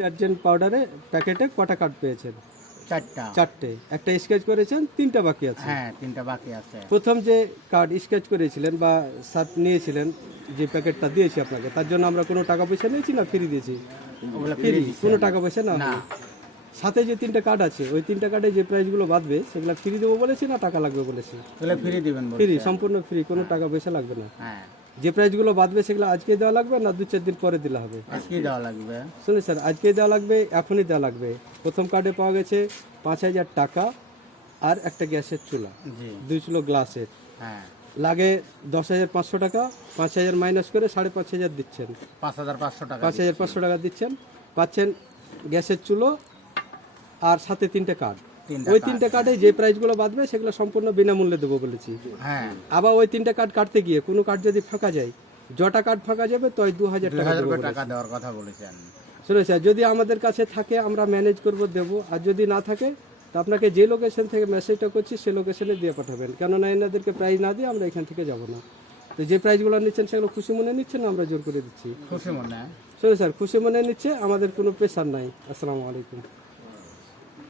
Detergent পাউডারে প্যাকেটে কটা card পেয়েছেন? 4টা। 4টে। একটা স্কেচ করেছেন, 3টা বাকি আছে। হ্যাঁ 3টা বাকি আছে। প্রথম যে কার্ড স্কেচ করেছিলেন বা সাথ নিয়েছিলেন, যে প্যাকেটটা দিয়েছি আপনাকে, তার জন্য আমরা কোনো টাকা পয়সা নিয়েছি না ফ্রি দিয়েছি? ওগুলো ফ্রি, দিচ্ছে কোনো টাকা পয়সা না। না। সাথে যে 3টা কার্ড আছে, ওই 3টা কার্ডে যে প্রাইসগুলো বাঁধবে সেগুলো ফ্রি দেবো বলেছি না টাকা লাগবে বলেছি? ওগুলো ফ্রি দিবেন ফ্রি, বলছে। সম্পূর্ণ ফ্রি, কোনো টাকা পয়সা লাগবে না। হ্যাঁ যে প্রাইসগুলো বাঁধবে সেগুলো আজকে দেওয়া লাগবে না 2-4 দিন পরে দিলে হবে? আজকে দেওয়া লাগবে। শুনুন স্যার, আজকে দেওয়া লাগবে, এখনই দেওয়া লাগবে। প্রথম কার্ডে পাওয়া গেছে 5,000 টাকা আর একটা গ্যাসের চুলা, জি 2 কিলো গ্লাসের। হ্যাঁ লাগে 10,500 টাকা, 5,000 মাইনাস করে 5,500 দিচ্ছেন, 5,500 টাকা। 5,500 টাকা দিচ্ছেন। পাচ্ছেন গ্যাসের চুলো আর সাথে 3টে কার্ড। ওই 3টে কার্ডে যে প্রাইসগুলো বাঁধবে সেগুলো সম্পূর্ণ বিনামূল্যে দেবো বলেছি। হ্যাঁ আবার ওই 3টে কার্ড কাটতে গিয়ে কোনো কার্ড যদি ফাঁকা যায়, যটা কার্ড ফাঁকা যাবে তই 2,000 টাকা 2000 দেবো টাকা বলেছি। দেওয়ার কথা বলেছেন। শুনুন স্যার, যদি আমাদের কাছে থাকে আমরা ম্যানেজ করব, দেবো। আর যদি না থাকে তো আপনাকে যে লোকেশন থেকে মেসেজটা করছি সে লোকেশনে দিয়ে পাঠাবেন, কেননা এনাদেরকে প্রাইস না দিয়ে আমরা এখান থেকে যাব না। তো যে প্রাইসগুলো নিচ্ছেন সেগুলো খুশি মনে নিচ্ছেন, আমরা জোর করে দিচ্ছি। খুশি মনে। শুনুন স্যার, খুশি মনে নিচ্ছে, আমাদের কোনো প্রেশার নাই। আসসালামু আলাইকুম।